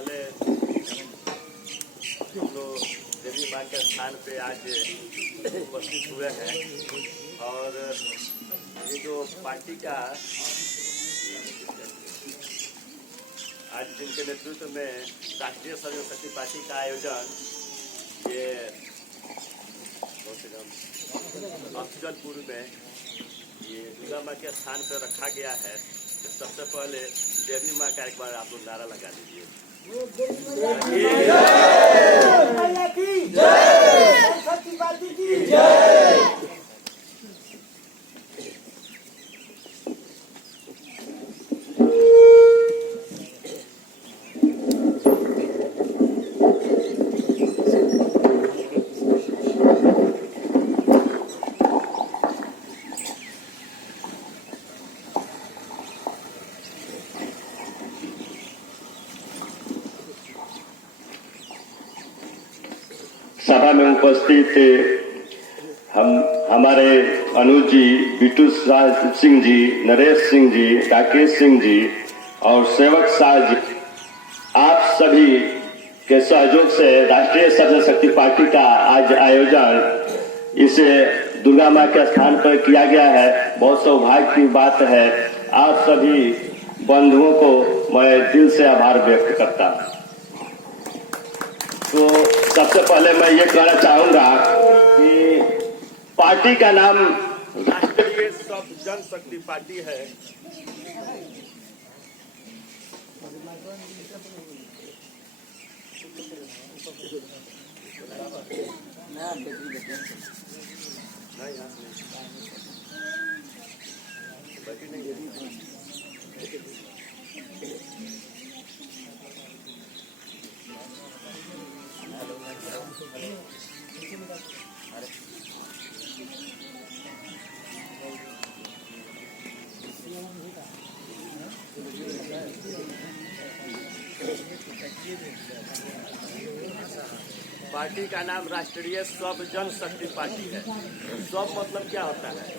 पहले हम लोग देवी माँ के स्थान पे आज उपस्थित हुए हैं और ये जो पार्टी का आज जिनके नेतृत्व में राष्ट्रीय सर्व शक्ति पार्टी का आयोजन ये अफजलपुर में ये दुर्गा माँ के स्थान पर रखा गया है। तो सबसे पहले देवी माँ का एक बार आप लोग नारा लगा दीजिए। सभा में उपस्थित हमारे अनुज जी, बिट्टू सिंह जी, नरेश सिंह जी, राकेश सिंह जी और सेवक शाह जी, आप सभी के सहयोग से राष्ट्रीय सर्वशक्ति पार्टी का आज आयोजन इसे दुर्गा माँ के स्थान पर किया गया है। बहुत सौभाग्य की बात है। आप सभी बंधुओं को मैं दिल से आभार व्यक्त करता हूँ। तो सबसे पहले मैं ये कहना चाहूंगा कि पार्टी का नाम राष्ट्रीय सब जनशक्ति पार्टी है। पार्टी का नाम राष्ट्रीय सब जनशक्ति पार्टी है। सब मतलब क्या होता है?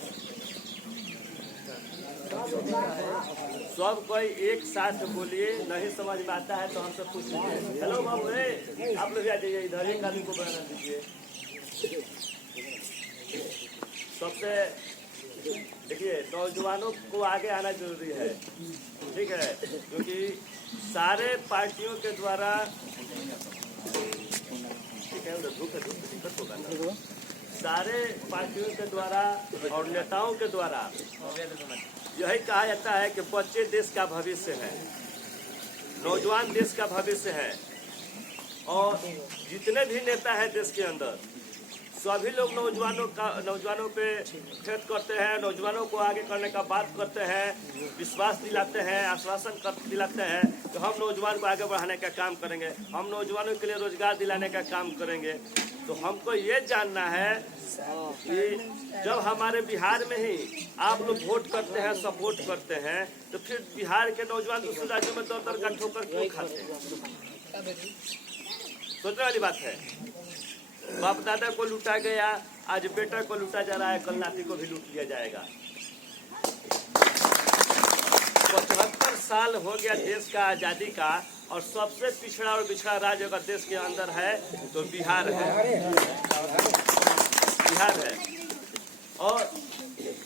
सब कोई एक साथ बोलिए, नहीं समझ में आता है तो हमसे पूछ लीजिए। हेलो बाबू, आप लोग आ जाइए इधर, एक आदमी को बना दीजिए। सबसे देखिए, नौजवानों को आगे आना जरूरी है, ठीक है, क्योंकि सारे पार्टियों के द्वारा सारे पार्टियों के द्वारा और नेताओं के द्वारा यही कहा जाता है कि बच्चे देश का भविष्य है, नौजवान देश का भविष्य है। और जितने भी नेता हैं देश के अंदर, सभी लोग नौजवानों पे खेत करते हैं, नौजवानों को आगे करने का बात करते हैं, विश्वास दिलाते हैं, आश्वासन दिलाते हैं कि हम नौजवान को आगे बढ़ाने का काम करेंगे, हम नौजवानों के लिए रोजगार दिलाने का काम करेंगे। तो हमको ये जानना है कि जब हमारे बिहार में ही आप लोग वोट करते हैं, सपोर्ट करते हैं, तो फिर बिहार के नौजवान दूसरे राज्यों में दर का ठोकर क्यों खाते हैं? सोचने वाली बात है। बाप दादा को लूटा गया, आज बेटा को लूटा जा रहा है, कल नाती को भी लूट लिया जाएगा। 75 साल हो गया देश का आजादी का, और सबसे पिछड़ा और बिछड़ा राज्य अगर देश के अंदर है तो बिहार है। बिहार है। और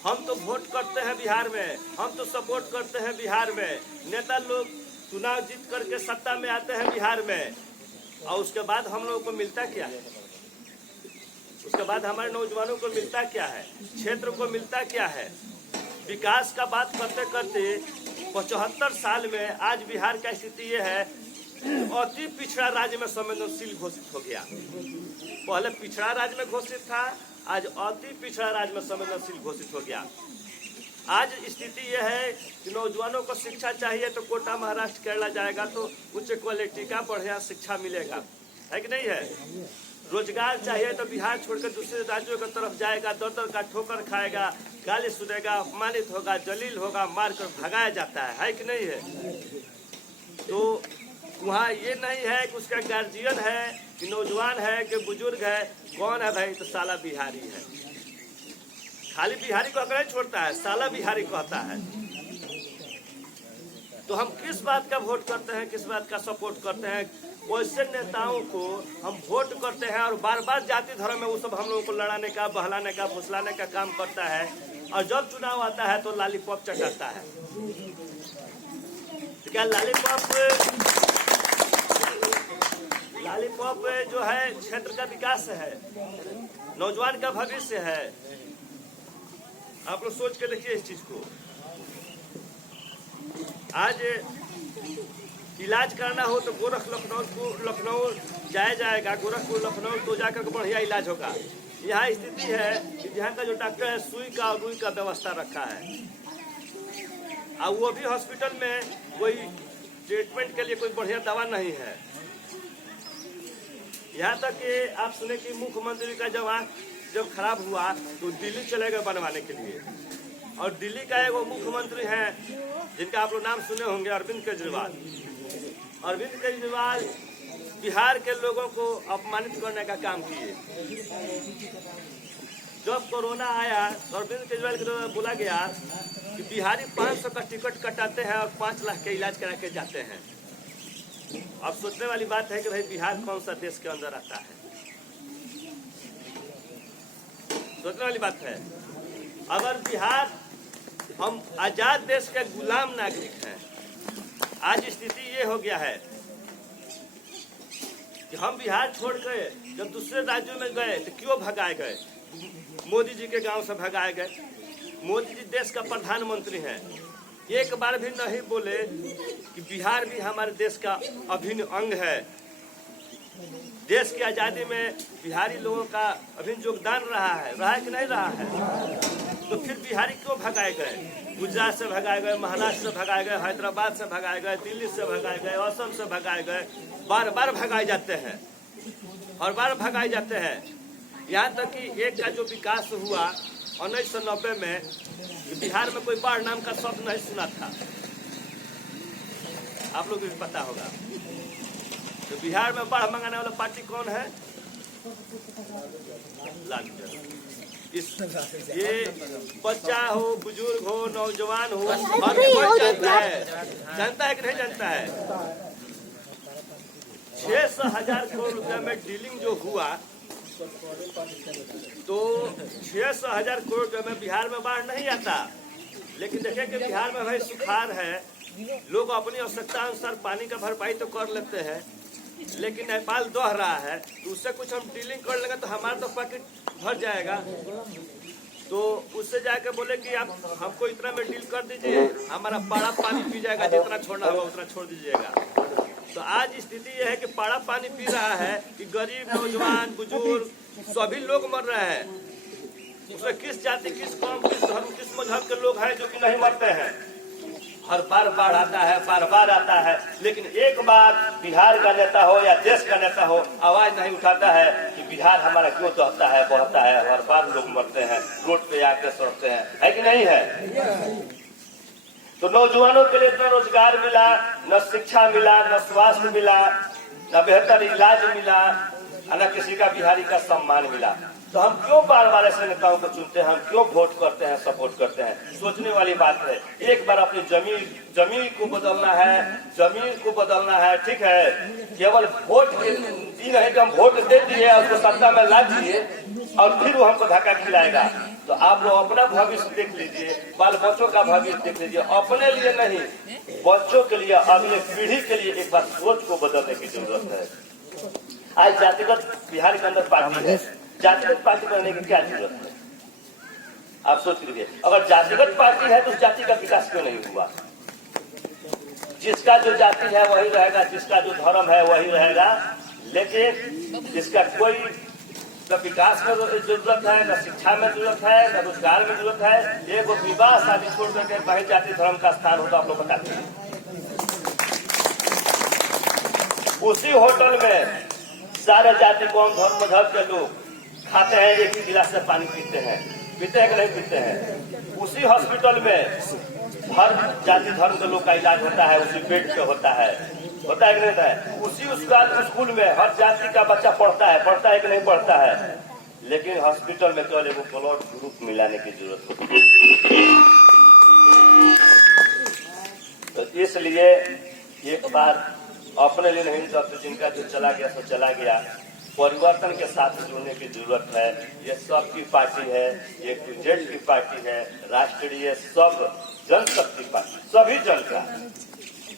हम तो वोट करते हैं बिहार में, हम तो सपोर्ट करते हैं बिहार में, नेता लोग चुनाव जीत करके सत्ता में आते हैं बिहार में, और उसके बाद हम लोगों को मिलता क्या है? उसके बाद हमारे नौजवानों को मिलता क्या है? क्षेत्र को मिलता क्या है? विकास का बात करते करते 75 साल में आज बिहार का स्थिति ये है, अति पिछड़ा राज्य में संवेदनशील घोषित हो गया। पहले पिछड़ा राज्य में घोषित था, आज अति पिछड़ा राज्य में संवेदनशील घोषित हो गया। आज स्थिति यह है कि नौजवानों को शिक्षा चाहिए तो कोटा, महाराष्ट्र, केरला जाएगा तो उच्च क्वालिटी का बढ़िया शिक्षा मिलेगा, है कि नहीं है? रोजगार चाहिए तो बिहार छोड़कर दूसरे राज्यों की तरफ जाएगा, दर का ठोकर खाएगा, गाली सुनेगा, अपमानित होगा, जलील होगा, मारकर भगाया जाता है कि नहीं है? तो वहाँ ये नहीं है कि उसका गार्जियन है कि नौजवान है कि बुजुर्ग है, कौन है भाई? तो साला बिहारी है। खाली बिहारी को अगर छोड़ता है, साला बिहारी कहता है। तो हम किस बात का वोट करते हैं, किस बात का सपोर्ट करते हैं? वैसे नेताओं को हम वोट करते हैं और बार बार जाति धर्म में वो सब हम लोगों को लड़ाने का, बहलाने का, फुसलाने का काम करता है, और जब चुनाव आता है तो लॉलीपॉप चटाता है। तो क्या लॉलीपॉप जो है क्षेत्र का विकास है, नौजवान का भविष्य है? आप लोग सोच के देखिए इस चीज को। आज इलाज करना हो तो लखनऊ जाएगा, गोरखपुर लखनऊ तो जाकर बढ़िया इलाज होगा। यहाँ स्थिति है कि यहाँ का जो डॉक्टर है सुई का और रुई का व्यवस्था रखा है, और वो भी हॉस्पिटल में कोई ट्रीटमेंट के लिए कोई बढ़िया दवा नहीं है। यहाँ तक कि आप सुने कि मुख्यमंत्री का जब खराब हुआ तो दिल्ली चले गए बनवाने के लिए, और दिल्ली का एक वो मुख्यमंत्री है जिनका आप लोग नाम सुने होंगे, अरविंद केजरीवाल। अरविंद केजरीवाल बिहार के लोगों को अपमानित करने का काम किए। जब कोरोना आया तो अरविंद केजरीवाल के द्वारा बोला गया कि बिहारी 500 का टिकट कटाते हैं और 5 लाख के इलाज करा के जाते हैं। अब सोचने वाली बात है कि भाई बिहार कौन सा देश के अंदर आता है? सोचने वाली बात है। अगर बिहार, हम आजाद देश के गुलाम नागरिक हैं, आज स्थिति ये हो गया है कि हम बिहार छोड़ गए, जब दूसरे राज्यों में गए तो क्यों भगाए गए? मोदी जी के गांव से भगाए गए। मोदी जी देश का प्रधानमंत्री हैं, एक बार भी नहीं बोले कि बिहार भी हमारे देश का अभिन्न अंग है। देश की आजादी में बिहारी लोगों का अभिन्न योगदान रहा है कि नहीं रहा है? तो फिर बिहारी क्यों भगाए गए? गुजरात से भगाए गए, महाराष्ट्र से भगाए गए, हैदराबाद से भगाए गए, दिल्ली से भगाए गए, असम से भगाए गए, बार बार भगाए जाते हैं, हर बार भगाए जाते हैं। यहाँ तक कि एक का जो विकास हुआ 1990 में, बिहार में कोई बाढ़ नाम का शब्द नहीं सुना था, आप लोग को पता होगा। तो बिहार में बाढ़ मंगाने वाला पार्टी कौन है? लालू। ये बच्चा हो, बुजुर्ग हो, नौजवान हो, अभी कोई जानता है कि नहीं जानता है? 600,000 करोड़ रुपया में डीलिंग जो हुआ, तो 600,000 करोड़ रुपये में बिहार में बाढ़ नहीं आता। लेकिन देखें कि बिहार में भाई सुखाड़ है, लोग अपनी आवश्यकता अनुसार पानी का भरपाई तो कर लेते हैं, लेकिन नेपाल दह रहा है, तो उससे कुछ हम डीलिंग कर लेंगे तो हमारा तो पैकेट भर जाएगा। तो उससे जाके बोले कि आप हमको इतना में डील कर दीजिए, हमारा पाड़ा पानी पी जाएगा, जितना छोड़ना होगा उतना छोड़ दीजिएगा। तो आज स्थिति यह है कि पाड़ा पानी पी रहा है कि गरीब, नौजवान, बुजुर्ग सभी लोग मर रहे हैं। उसमें किस जाति, किस कौम, किस धर्म, किस मजहब के लोग हैं जो कि नहीं मरते हैं? हर बार बाढ़ आता है, बार बार आता है, लेकिन एक बार बिहार का नेता हो या देश का नेता हो आवाज नहीं उठाता है कि बिहार हमारा क्यों दहता है, बहता है, हर बार लोग मरते हैं, रोड पे आकर सड़ते हैं, है कि नहीं है? तो नौजवानों के लिए न रोजगार मिला, न शिक्षा मिला, न स्वास्थ्य मिला, न बेहतर इलाज मिला, न किसी का बिहारी का सम्मान मिला। तो हम क्यों बार बार ऐसे नेताओं को चुनते हैं? हम क्यों वोट करते हैं, सपोर्ट करते हैं? सोचने वाली बात है। एक बार अपनी जमीन को बदलना है, जमीन को बदलना है, ठीक है? केवल वोट दी नहीं कि हम वोट दे दिए और उसको सत्ता में ला दिए और फिर वो हमको धक्का खिलाएगा। तो आप लोग अपना भविष्य देख लीजिए, बाल बच्चों का भविष्य देख लीजिए, अपने लिए नहीं, बच्चों के लिए, अगले पीढ़ी के लिए एक बार सोच को बदलने की जरूरत है। आज जातिगत बिहार के अंदर पार्टी है, जातिगत पार्टी बनने की क्या जरूरत है? आप सोच लीजिए, अगर जातिगत पार्टी है तो उस जाति का विकास क्यों नहीं हुआ? जिसका जो जाति है वही रहेगा, जिसका जो धर्म है वही रहेगा, लेकिन जिसका कोई न विकास में जरूरत है, न शिक्षा में जरूरत है, न रोजगार में जरूरत है, एक विवाह शादी छोड़ करके कहीं जाति धर्म का स्थान होता आप लोग बताते हैं। उसी होटल में सारे जाति कौम धर्म मजहब के लोग खाते हैं, एक ही गिलास से पानी पीते हैं कि नहीं पीते हैं? उसी हॉस्पिटल में हर जाति धर्म के लोग का इलाज होता है, उसी बेड पे होता है कि नहीं होता है? उसी स्कूल में हर जाति का बच्चा पढ़ता है कि नहीं पढ़ता है? लेकिन हॉस्पिटल में केवल एक ब्लड ग्रुप मिलाने की जरूरत होती है। तो इसलिए एक बार अपने लिए नहीं तो जिनका जो चला गया सो चला गया, परिवर्तन के साथ जुड़ने की जरूरत है। ये सबकी पार्टी है, ये जेड की पार्टी है, राष्ट्रीय सब जनशक्ति पार्टी, सभी जन का,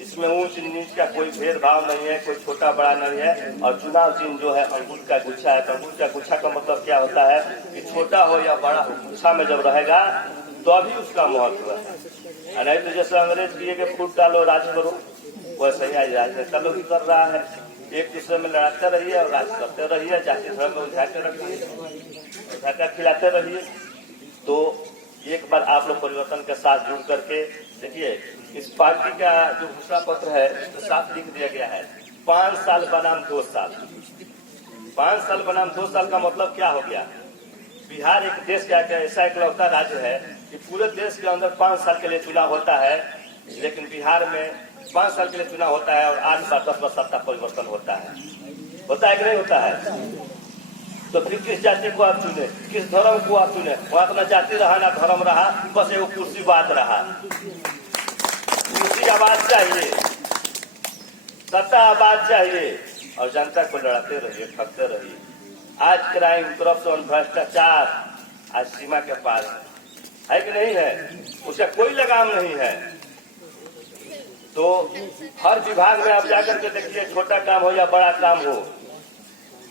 इसमें ऊंच नीच का कोई भेदभाव नहीं है, कोई छोटा बड़ा नहीं है। और चुनाव चिन्ह जो है अंगूर का गुच्छा है। तो अंगूर का गुच्छा का मतलब क्या होता है कि छोटा हो या बड़ा हो, गुच्छा में जब रहेगा तो अभी उसका महत्व है। नहीं तो जैसे अंग्रेज किए के फूट डालो राज करो, वैसे ही आज राजनेता लोग कर रहा है। एक दूसरे में लड़ाते रहिए और राज करते रहिए, जाति धर्म में उठा के रखिए, उठा खिलाते रहिए। तो एक बार आप लोग परिवर्तन के साथ जुड़ करके देखिए, इस पार्टी का जो घोषणा पत्र है तो साफ लिख दिया गया है 5 साल बनाम 2 साल। 5 साल बनाम 2 साल का मतलब क्या हो गया? बिहार एक देश का ऐसा इकलौता राज्य है कि पूरे देश के अंदर 5 साल के लिए चुनाव होता है, लेकिन बिहार में 5 साल के लिए चुनाव होता है और 8 बार 10 बार सत्ता परिवर्तन होता है कि नहीं होता है? तो फिर किस जाति को आप चुने, किस धर्म को आप चुने? वहां अपना जाति रहा ना धर्म रहा, बस एगो कुर्सी बात रहा। कुर्सी आवाज चाहिए, सत्ता आवाज चाहिए, और जनता को लड़ाते रहिए, ठगते रहिए। आज क्राइम, करप्शन, भ्रष्टाचार आज सीमा के पार है कि नहीं है? उसका कोई लगाम नहीं है। तो हर विभाग में आप जाकर के देखिए, छोटा काम हो या बड़ा काम हो,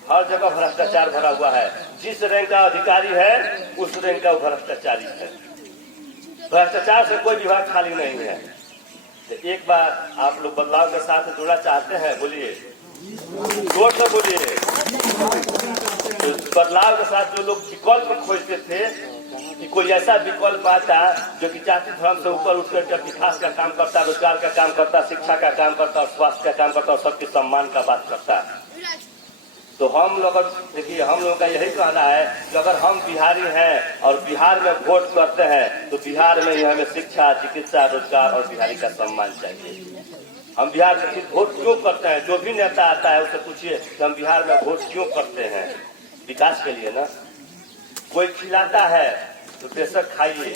हर जगह भ्रष्टाचार भरा हुआ है। जिस रैंक का अधिकारी है उस रैंक का भ्रष्टाचारी है। भ्रष्टाचार से कोई विभाग खाली नहीं है। तो एक बार आप लोग बदलाव के साथ जुड़ना चाहते हैं, बोलिए, जोर से बोलिए। तो बदलाव के साथ जो लोग विकल्प खोजते थे कि कोई ऐसा विकल्प आता जो कि जाति धर्म से ऊपर उठकर विकास का काम करता, रोजगार का काम करता, शिक्षा का काम करता, स्वास्थ्य का काम करता और सबके सम्मान का बात करता। तो हम लोग देखिए, हम लोगों का यही कहना है कि अगर हम बिहारी हैं और बिहार में वोट करते हैं तो बिहार में ही हमें शिक्षा, चिकित्सा, रोजगार और बिहारी का सम्मान चाहिए। हम बिहार में वोट क्यों करते हैं? जो भी नेता आता है उससे पूछिए कि हम बिहार में वोट क्यों करते हैं? विकास के लिए ना। कोई खिलाता है तो बेशक खाइए,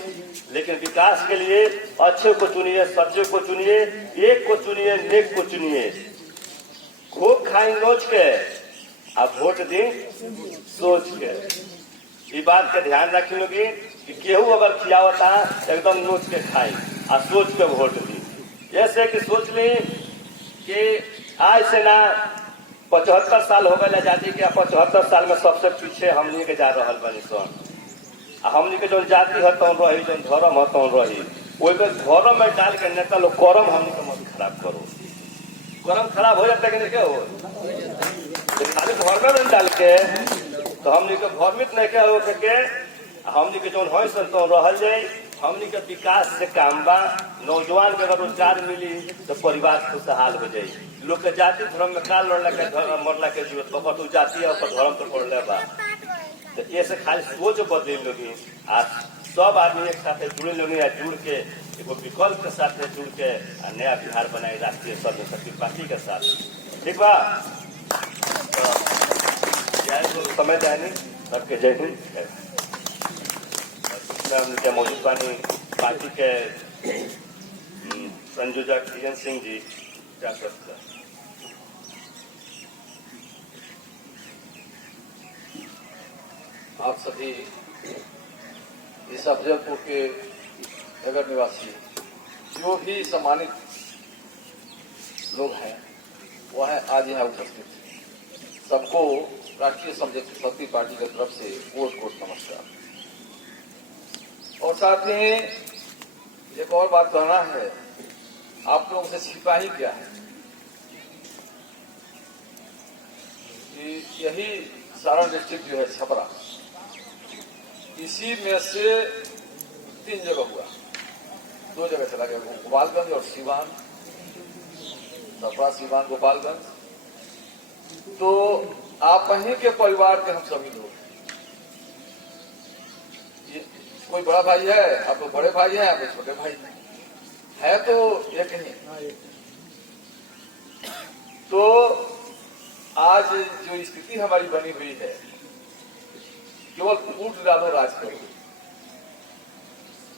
लेकिन विकास के लिए अच्छे को चुनिए, सच्चे को चुनिए, एक को चुनिए, नेक को चुनिए। खूब खाई नोच के आप वोट दें सोच के। ये बात का ध्यान रखेंगे कि केहू अगर खियावता तो एकदम नोच के खाई और सोच के वोट दी। ऐसे कि सोच ली कि आज से ना 75 साल हो गए आजादी के, 75 साल में सबसे पीछे हमनी के जा रहा बनी सन। हमनी के जो जाति है तो रही, जो धर्म है तो रही, वही धर्म में डाल के नेता लोग करम हमनी को मत खराब करो। करम खराब हो जाता है कि नहीं? क्या हो खाली धर्म में डाल के तो हमनी के भ्रमित नहीं क्या हो के हमनी के जो है तो रह जाए। हमनी के विकास से काम बा। नौजवान के अगर रोजगार मिली तो परिवार खुशहाल हो जाये। लोग के जाति धर्म में का लड़ला के मरला के जरूरत बा, तो जाति और धर्म तो पड़ले बा। तो ये से खाली सोच बदले लोगी। आज सब आदमी एक साथ जुड़े लोग, जुड़ के एगो विकल्प के साथ जुड़ के नया बिहार बनाए, राष्ट्रीय जनशक्ति पार्टी के साथ। ठीक बा? समय जानी सबके जय हिंद। उनके मौजूद बानी पार्टी के संयोजक धीरेन्द्र सिंह जी। क्या करता आप सभी इस अफजलपुर के नगर निवासी जो भी सम्मानित लोग हैं वो है आज यहाँ उपस्थित, सबको राष्ट्रीय जनशक्ति पार्टी की तरफ से कोट नमस्कार। और साथ में एक और बात कहना है, आप लोगों से छिपा ही क्या है कि यही सारण डिस्ट्रिक्ट जो है छपरा, इसी में से 3 जगह हुआ, 2 जगह चला गया, गोपालगंज और सीवान, छपरा, सीवान, गोपालगंज। तो आप ही के परिवार के हम सभी लोग, कोई बड़ा भाई है, आप लोग बड़े भाई हैं, आप लोग छोटे भाई है, तो एक ही। तो आज जो स्थिति हमारी बनी हुई है, केवल फूट डालो राज करो,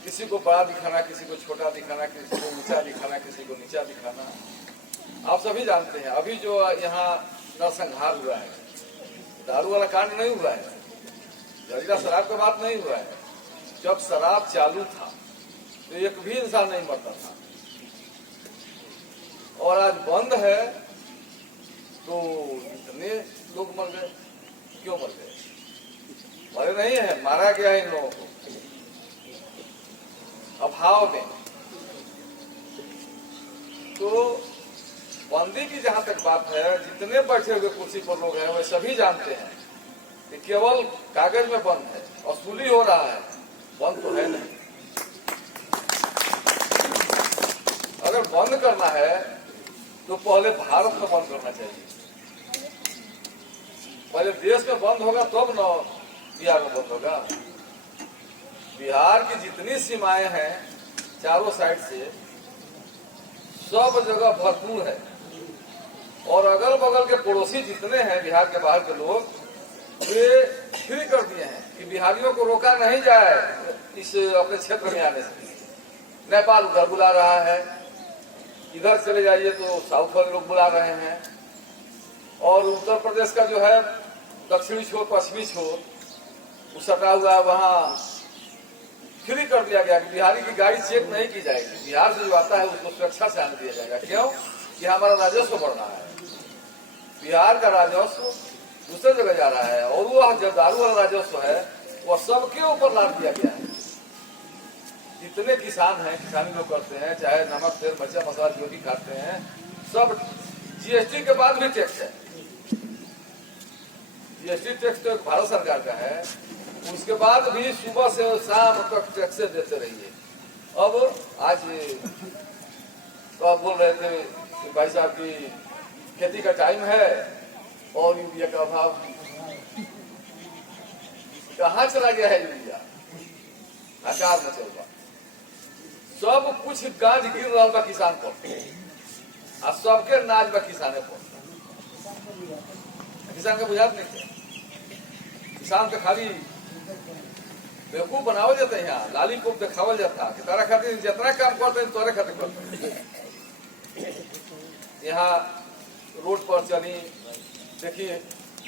किसी को बड़ा दिखाना, किसी को छोटा दिखाना, किसी को ऊंचा दिखाना, किसी को नीचा दिखाना। आप सभी जानते हैं अभी जो यहाँ नरसंहार हुआ है, दारू वाला कांड नहीं हुआ है, जहरीला शराब का बात नहीं हुआ है। जब शराब चालू था तो एक भी इंसान नहीं मरता था, और आज बंद है तो इतने लोग मर गए। क्यों मर गए? मरे नहीं है, मारा गया है इन लोगों को अभाव में। तो बंदी की जहां तक बात है, जितने बैठे हुए कुर्सी पर लोग हैं वे सभी जानते हैं कि केवल कागज में बंद है, वसूली हो रहा है, बंद तो है नहीं। अगर बंद करना है तो पहले भारत में बंद करना चाहिए। पहले देश में बंद होगा तब न बिहार में बंद होगा। बिहार की जितनी सीमाएं हैं चारों साइड से, सब जगह भरपूर है, और अगल बगल के पड़ोसी जितने हैं बिहार के बाहर के लोग, वे फ्री कर दिए हैं कि बिहारियों को रोका नहीं जाए इस अपने क्षेत्र में आने से। नेपाल उधर बुला रहा है, इधर चले जाइए तो साउथ वाले लोग बुला रहे हैं, और उत्तर प्रदेश का जो है दक्षिणी छोर पश्चिमी छोर वो सटा हुआ है, वहाँ फ्री कर दिया गया कि बिहारी की गाड़ी चेक नहीं की जाएगी। बिहार से जो आता है उसको सुरक्षा से आने दिया जाएगा। क्यों? कि हमारा राजस्व बढ़ रहा है, बिहार का राजस्व दूसरे जगह जा रहा है, और वह जो दारू वाला राजस्व है वह सबके ऊपर लाद दिया गया है। जितने किसान हैं, किसानी लोग करते हैं, चाहे नमक तेल मरचा मसाला जो भी खाते हैं, सब जीएसटी के बाद भी टैक्स है। जीएसटी टैक्स तो भारत सरकार का है, उसके बाद भी सुबह से शाम तक टैक्स देते रहिए। अब आज तो आप बोल रहे थे कि भाई साहब की खेती का टाइम है और यूरिया का अभाव। कहाँ चला गया है यूरिया? आकार में चल रहा, सब कुछ गाज गिर रहा बा किसान पर, और सबके नाज बा किसाने पर। किसान का बुझात नहीं है, किसान के खाली बेवकूफ बनावल जाता है, यहाँ लालीपॉप दिखावल जाता कि तारा खातिर जितना काम करते हैं तोरे खातिर करते हैं। यहाँ रोड पर चली देखिए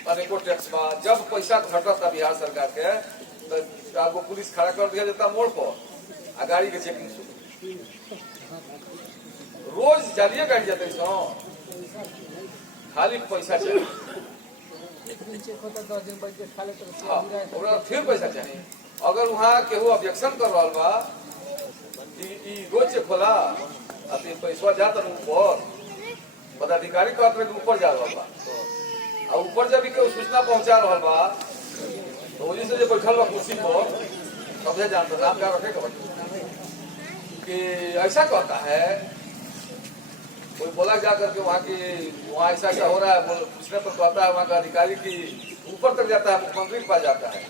अनेकों टैक्स बा। जब पैसा घटता था बिहार सरकार के तो आपको पुलिस खड़ा कर दिया जाता मोड़ पर, आ गाड़ी के चेकिंग शुरू। रोज जालिए गाड़ी जाते खाली पैसा चाहिए, फिर पैसा चाहिए। अगर वहाँ केहू ऑब्जेक्शन कर रहा बा रोज चेक होला, पैसा जाता ऊपर, पदाधिकारी कहते ऊपर जा रहा बा, और ऊपर जब केहू सूचना पहुंचा रहा बा तो वजह से जो बैठल बा कुर्सी पर सबसे जानता नाम क्या रखेगा कि ऐसा कहता है। कोई बोला जा करके वहाँ ऐसा ऐसा हो रहा है, पूछने पर कहता है वहाँ का अधिकारी की ऊपर तक जाता है, मुख्यमंत्री के पास जाता है,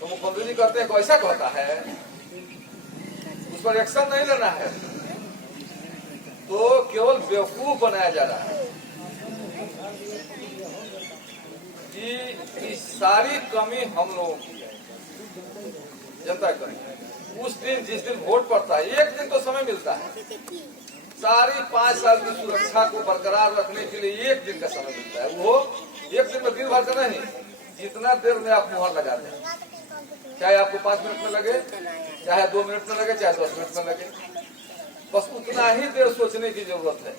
तो मुख्यमंत्री जी कहते हैं ऐसा कहता है, उस पर एक्शन नहीं लेना है, तो केवल बेवकूफ बनाया जा रहा है कि सारी कमी हम लोगों की है, जनता की। उस दिन जिस दिन वोट पड़ता है, एक दिन तो समय मिलता है, सारी 5 साल की सुरक्षा को बरकरार रखने के लिए एक दिन का समय मिलता है। वो एक दिन में दिन भर का नहीं, जितना देर में आप मुहर लगाते हैं, चाहे आपको 5 मिनट में लगे, चाहे 2 मिनट में लगे, चाहे 10 मिनट में लगे, बस उतना ही देर सोचने की जरूरत है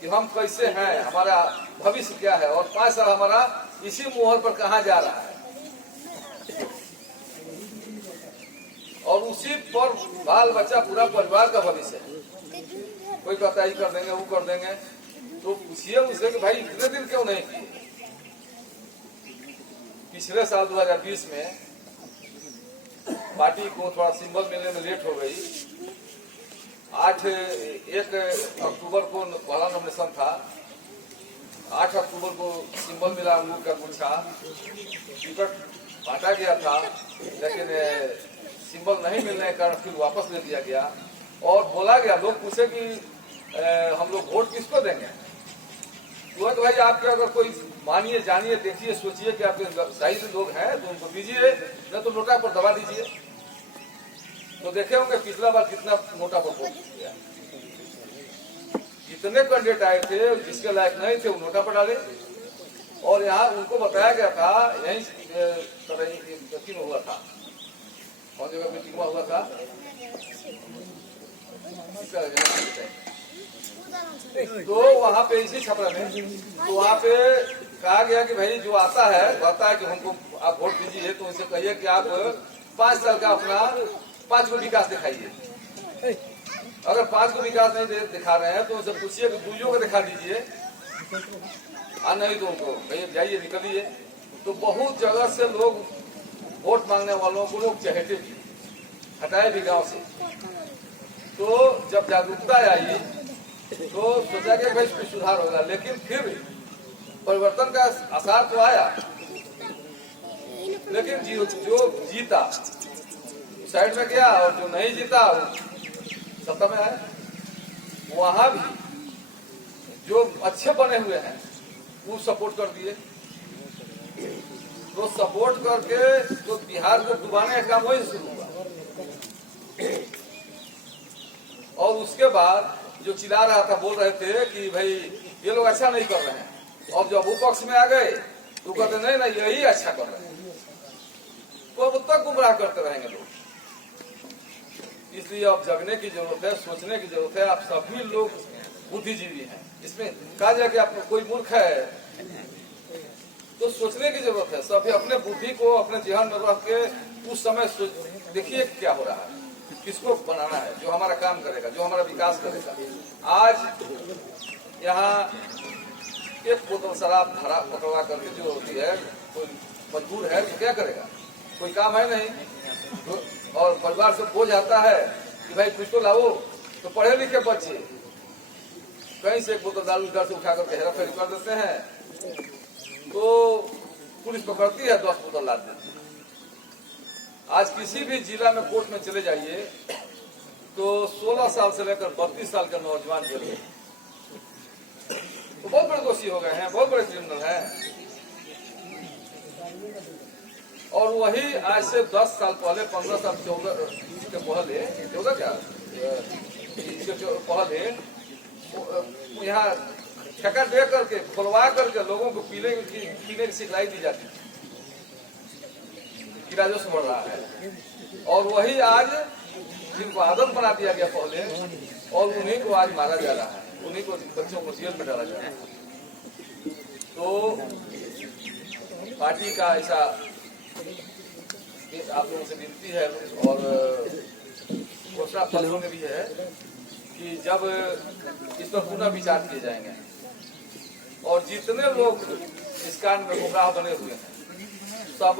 कि हम कैसे हैं, हमारा भविष्य क्या है, और 5 साल हमारा इसी मुहर पर कहाँ जा रहा है, और उसी पर बाल बच्चा पूरा परिवार का भविष्य है। कोई कहता है कर देंगे, वो कर देंगे, तो पूछिए मुझसे कि भाई इतने दिन क्यों नहीं किए। पिछले साल 2020 में पार्टी को थोड़ा सिंबल मिलने में लेट हो गई। 1 अक्टूबर को पहला नॉमिनेशन था, 8 अक्टूबर को सिंबल मिला अंगूर का गुच्छा, टिकट बांटा गया था, लेकिन सिंबल नहीं मिलने के कारण फिर वापस ले दिया गया, और बोला गया, लोग पूछे कि हम लोग वोट किसको देंगे। तो भाई आपके अगर कोई मानिए, जानिए, देखिए, सोचिए कि आपके सही लोग हैं तो उनको दीजिए, नहीं तो नोटा पर दबा दीजिए। तो देखे होंगे पिछला बार कितना मोटा पर वोट किया। जितने कैंडिडेट आए थे जिसके लायक नहीं थे वो नोटा पर डाले, और यहाँ उनको बताया गया था यही मीटिंग में हुआ था, कौन जगह मीटिंग में हुआ था, तो वहाँ पे इसी छपरा में, तो वहाँ पे कहा गया कि भाई जो आता है कहता है कि हमको आप वोट दीजिए, तो उनसे कहिए कि आप 5 साल का अपना 5 को विकास दिखाइए। अगर 5 को विकास नहीं दिखा रहे हैं तो उनसे पूछिए कि दूजों को दिखा दीजिए, और नहीं तो उनको भैया जाइए निकलिए। तो बहुत जगह से लोग वोट मांगने वालों को लोग चहेते भी, हटाए भी गांव से। तो जब जागरूकता आई तो सोचा कि भाई कुछ सुधार होगा, लेकिन फिर परिवर्तन का आसार तो आया, लेकिन जो जीता साइड में गया और जो नहीं जीता सत्ता में आया। वहां भी जो अच्छे बने हुए हैं वो सपोर्ट कर दिए, तो सपोर्ट करके तो बिहार को डुबाने का काम वही शुरू हुआ। और उसके बाद जो चिल्ला रहा था, बोल रहे थे कि भाई ये लोग अच्छा नहीं कर रहे हैं, और जब विपक्ष में आ गए तो कहते नहीं ना यही अच्छा कर रहे हैं, तो अब तक गुमराह करते रहेंगे लोग। इसलिए अब जगने की जरूरत है, सोचने की जरूरत है। आप सभी लोग बुद्धिजीवी हैं, इसमें कहा जाए कि आप कोई मूर्ख है तो सोचने की जरूरत है। सभी अपने बुद्धि को अपने ध्यान में रख के उस समय देखिए क्या हो रहा है, किसको बनाना है जो हमारा काम करेगा, जो हमारा विकास करेगा। आज यहाँ एक बोतल शराब धरा पकड़वा करके जो होती है, कोई मजबूर है तो क्या करेगा, कोई काम है नहीं, तो और परिवार से बोझ आता है कि भाई कुछ तो लाओ, तो पढ़े लिखे बच्चे कहीं से एक बोतल दारू इधर से उठा करके हेरा फेरी कर देते हैं, तो पुलिस पकड़ती है, 10 बोतल ला देती है। आज किसी भी जिला में कोर्ट में चले जाइए तो 16 साल से लेकर 32 साल के नौजवान जेल में, तो बहुत बड़े दोषी हो गए हैं, बहुत बड़े क्रिमिनल हैं। और वही आज से 10 साल पहले, 15 साल 14 के पहले, 14 क्या पहले यहाँ ठेका दे करके खुलवा करके लोगों को पीने की सिखलाई दी जाती थी कि राजस्व बढ़ रहा है। और वही आज जिनको आदत बना दिया गया पहले, और उन्हीं को आज मारा जा रहा है, उन्हीं को बच्चों को जेल में डाला जा रहा है। तो पार्टी का ऐसा आप लोगों से विनती है, और घोषणा पत्रों में भी है कि जब इस पर पुनः विचार किए जाएंगे, और जितने लोग इस कांड में गुमराह बने हुए हैं सब